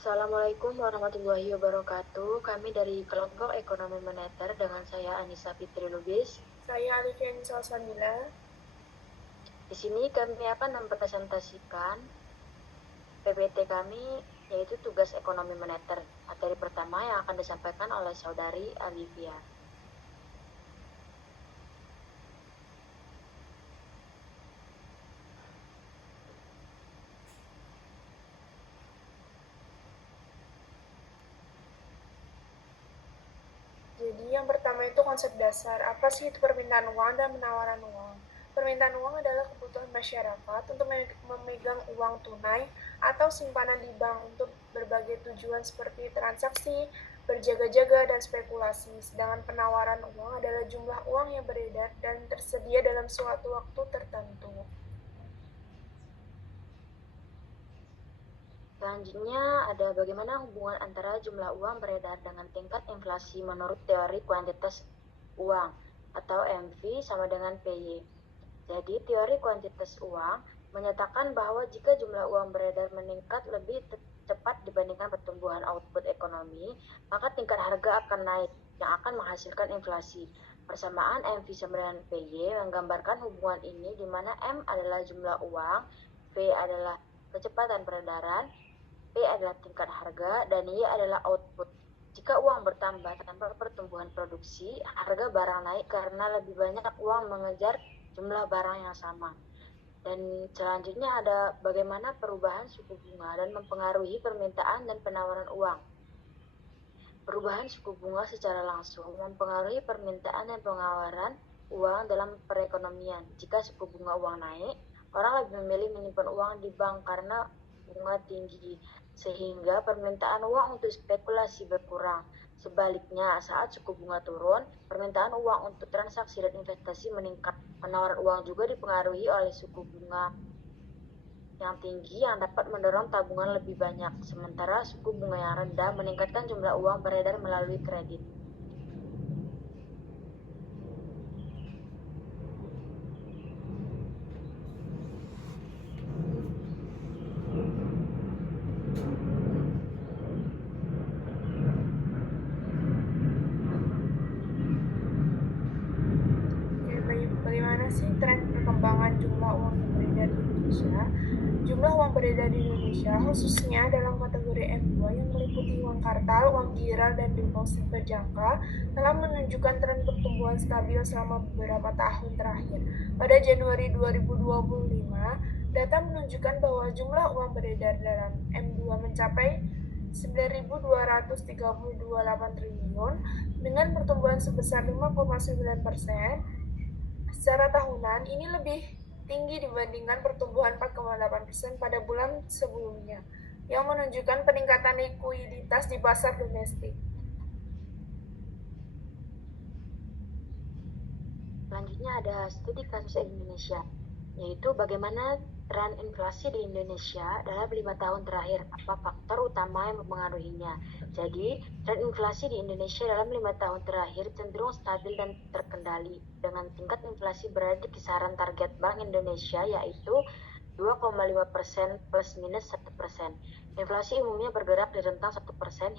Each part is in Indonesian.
Assalamualaikum warahmatullahi wabarakatuh. Kami dari kelompok ekonomi moneter dengan saya Anissa Fitri Lubis. Saya Alifia Salsabila. Di sini kami akan mempresentasikan PPT kami, yaitu tugas ekonomi moneter. Materi pertama yang akan disampaikan oleh saudari Alifia. Jadi yang pertama itu konsep dasar. Apa sih itu permintaan uang dan penawaran uang? Permintaan uang adalah kebutuhan masyarakat untuk memegang uang tunai atau simpanan di bank untuk berbagai tujuan seperti transaksi, berjaga-jaga, dan spekulasi. Sedangkan penawaran uang adalah jumlah uang yang beredar dan tersedia dalam suatu waktu tertentu. Selanjutnya ada bagaimana hubungan antara jumlah uang beredar dengan tingkat inflasi menurut teori kuantitas uang atau MV sama dengan PY. Jadi teori kuantitas uang menyatakan bahwa jika jumlah uang beredar meningkat lebih cepat dibandingkan pertumbuhan output ekonomi, maka tingkat harga akan naik yang akan menghasilkan inflasi. Persamaan MV sama dengan PY menggambarkan hubungan ini di mana M adalah jumlah uang, V adalah kecepatan peredaran, P adalah tingkat harga, dan Y adalah output. Jika uang bertambah tanpa pertumbuhan produksi, harga barang naik karena lebih banyak uang mengejar jumlah barang yang sama. Dan selanjutnya ada bagaimana perubahan suku bunga dan mempengaruhi permintaan dan penawaran uang. Perubahan suku bunga secara langsung mempengaruhi permintaan dan penawaran uang dalam perekonomian. Jika suku bunga uang naik, orang lebih memilih menyimpan uang di bank karena bunga tinggi, sehingga permintaan uang untuk spekulasi berkurang. Sebaliknya, saat suku bunga turun, permintaan uang untuk transaksi dan investasi meningkat. Penawaran uang juga dipengaruhi oleh suku bunga yang tinggi yang dapat mendorong tabungan lebih banyak, sementara suku bunga yang rendah meningkatkan jumlah uang beredar melalui kredit. Bagaimana sih tren perkembangan jumlah uang yang beredar di Indonesia? Jumlah uang beredar di Indonesia, khususnya dalam kategori M2 yang meliputi uang kartal, uang giral, dan deposit berjangka, telah menunjukkan tren pertumbuhan stabil selama beberapa tahun terakhir. Pada Januari 2025, data menunjukkan bahwa jumlah uang beredar dalam M2 mencapai 9.232,8 triliun dengan pertumbuhan sebesar 5,9%. Secara tahunan, ini lebih tinggi dibandingkan pertumbuhan 4,8% pada bulan sebelumnya, yang menunjukkan peningkatan likuiditas di pasar domestik. Selanjutnya ada studi kasus Indonesia, yaitu bagaimana tren inflasi di Indonesia dalam 5 tahun terakhir, apa faktor utama yang mempengaruhinya. Jadi, tren inflasi di Indonesia dalam 5 tahun terakhir cenderung stabil dan terkendali, dengan tingkat inflasi berada di kisaran target Bank Indonesia, yaitu 2,5% plus minus 1%. Inflasi umumnya bergerak di rentang 1%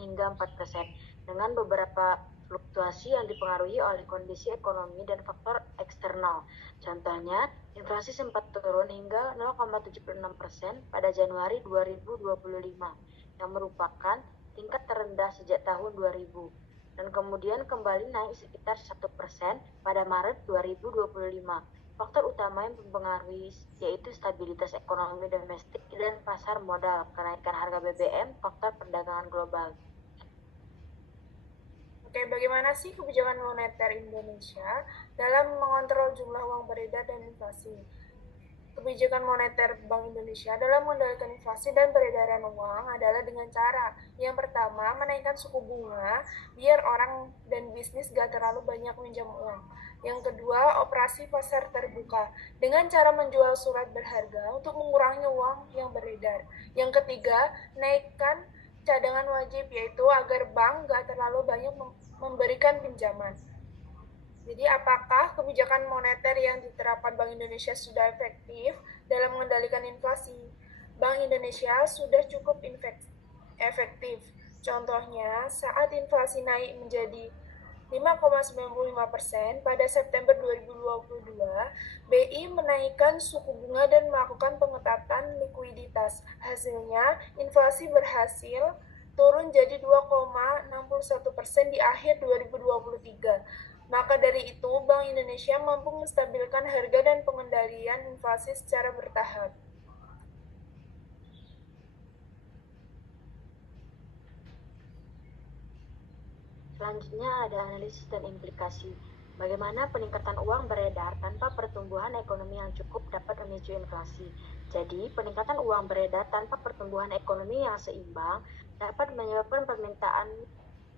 hingga 4%, dengan beberapa fluktuasi yang dipengaruhi oleh kondisi ekonomi dan faktor eksternal. Contohnya, inflasi sempat turun hingga 0,76% pada Januari 2025, yang merupakan tingkat terendah sejak tahun 2000, dan kemudian kembali naik sekitar 1% pada Maret 2025. Faktor utama yang mempengaruhi yaitu stabilitas ekonomi domestik dan pasar modal, kenaikan harga BBM, faktor perdagangan global. Oke, bagaimana sih kebijakan moneter Indonesia dalam mengontrol jumlah uang beredar dan inflasi? Kebijakan moneter Bank Indonesia dalam mengendalikan inflasi dan peredaran uang adalah dengan cara yang pertama, menaikkan suku bunga biar orang dan bisnis gak terlalu banyak minjam uang. Yang kedua, operasi pasar terbuka dengan cara menjual surat berharga untuk mengurangi uang yang beredar. Yang ketiga, naikkan cadangan wajib, yaitu agar bank gak terlalu banyak memberikan pinjaman. Jadi apakah kebijakan moneter yang diterapkan Bank Indonesia sudah efektif dalam mengendalikan inflasi? Bank Indonesia sudah cukup efektif. Contohnya, saat inflasi naik menjadi 5,95% pada September 2022, BI menaikkan suku bunga dan melakukan pengetatan likuiditas. Hasilnya, inflasi berhasil turun jadi 2,61% di akhir 2023. Maka dari itu, Bank Indonesia mampu menstabilkan harga dan pengendalian inflasi secara bertahap. Selanjutnya ada analisis dan implikasi. Bagaimana peningkatan uang beredar tanpa pertumbuhan ekonomi yang cukup dapat memicu inflasi. Jadi, peningkatan uang beredar tanpa pertumbuhan ekonomi yang seimbang dapat menyebabkan permintaan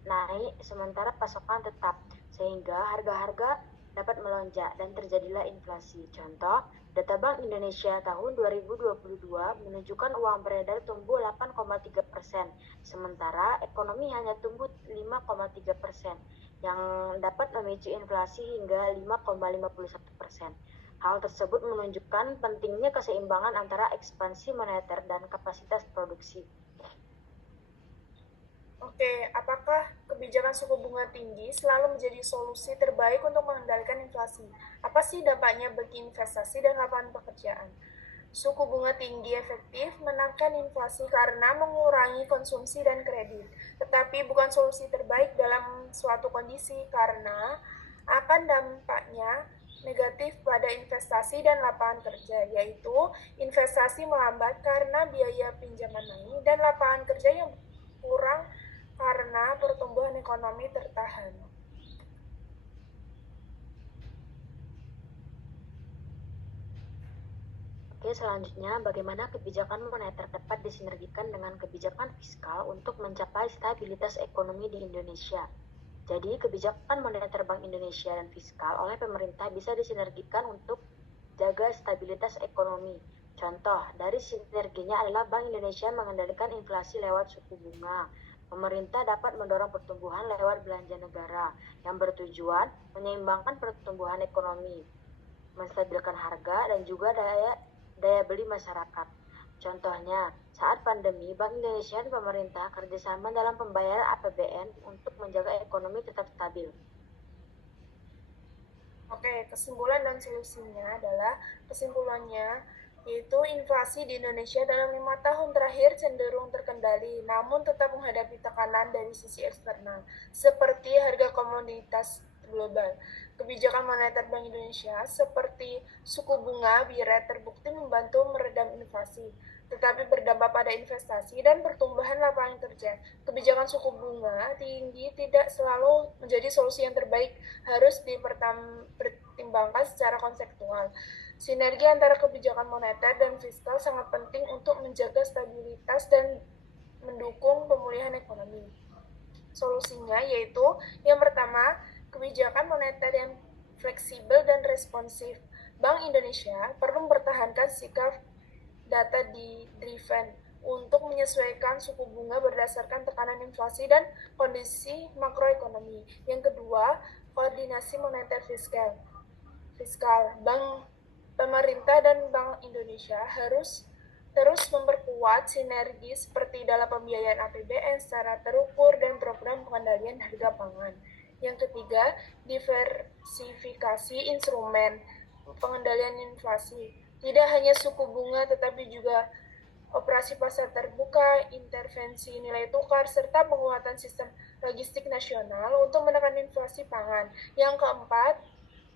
naik sementara pasokan tetap, sehingga harga-harga dapat melonjak dan terjadilah inflasi. Contoh, data Bank Indonesia tahun 2022 menunjukkan uang beredar tumbuh 8,3%, sementara ekonomi hanya tumbuh 5,3%, yang dapat memicu inflasi hingga 5,51%. Hal tersebut menunjukkan pentingnya keseimbangan antara ekspansi moneter dan kapasitas produksi. Oke, apakah kebijakan suku bunga tinggi selalu menjadi solusi terbaik untuk mengendalikan inflasi? Apa sih dampaknya bagi investasi dan lapangan pekerjaan? Suku bunga tinggi efektif menekan inflasi karena mengurangi konsumsi dan kredit, tetapi bukan solusi terbaik dalam suatu kondisi karena akan dampaknya negatif pada investasi dan lapangan kerja, yaitu investasi melambat karena biaya pinjaman naik dan lapangan kerja yang kurang karena pertumbuhan ekonomi tertahan. Oke, selanjutnya bagaimana kebijakan moneter dapat disinergikan dengan kebijakan fiskal untuk mencapai stabilitas ekonomi di Indonesia. Jadi, kebijakan moneter Bank Indonesia dan fiskal oleh pemerintah bisa disinergikan untuk jaga stabilitas ekonomi. Contoh, dari sinerginya adalah Bank Indonesia mengendalikan inflasi lewat suku bunga. Pemerintah dapat mendorong pertumbuhan lewat belanja negara yang bertujuan menyeimbangkan pertumbuhan ekonomi, menstabilkan harga, dan juga daya beli masyarakat. Contohnya, saat pandemi, Bank Indonesia dan pemerintah kerjasama dalam pembayaran APBN untuk menjaga ekonomi tetap stabil. Oke, kesimpulan dan solusinya adalah kesimpulannya yaitu inflasi di Indonesia dalam 5 tahun terakhir cenderung terkendali, namun tetap menghadapi tekanan dari sisi eksternal, seperti harga komoditas global. Kebijakan moneter Bank Indonesia seperti suku bunga bi rate terbukti membantu meredam inflasi, tetapi berdampak pada investasi dan pertumbuhan lapangan kerja. Kebijakan suku bunga tinggi tidak selalu menjadi solusi yang terbaik, harus dipertimbangkan secara konseptual. Sinergi antara kebijakan moneter dan fiskal sangat penting untuk menjaga stabilitas dan mendukung pemulihan ekonomi. Solusinya yaitu yang pertama, kebijakan moneter yang fleksibel dan responsif. Bank Indonesia perlu mempertahankan sikap data driven untuk menyesuaikan suku bunga berdasarkan tekanan inflasi dan kondisi makroekonomi. Yang kedua, koordinasi moneter fiskal. Bank pemerintah dan Bank Indonesia harus terus memperkuat sinergi seperti dalam pembiayaan APBN secara terukur dan program pengendalian harga pangan. Yang ketiga, diversifikasi instrumen pengendalian inflasi. Tidak hanya suku bunga tetapi juga operasi pasar terbuka, intervensi nilai tukar, serta penguatan sistem logistik nasional untuk menekan inflasi pangan. Yang keempat,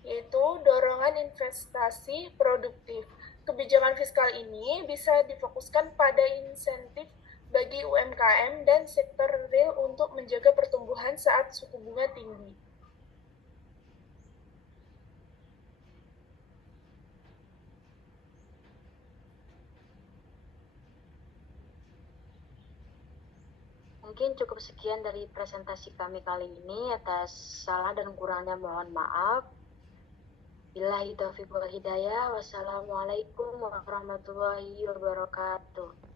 yaitu dorongan investasi produktif. Kebijakan fiskal ini bisa difokuskan pada insentif bagi UMKM dan sektor real untuk menjaga pertumbuhan saat suku bunga tinggi. Mungkin cukup sekian dari presentasi kami kali ini. Atas salah dan kurangnya mohon maaf. Billahi taufiq wal hidayah. Wassalamualaikum warahmatullahi wabarakatuh.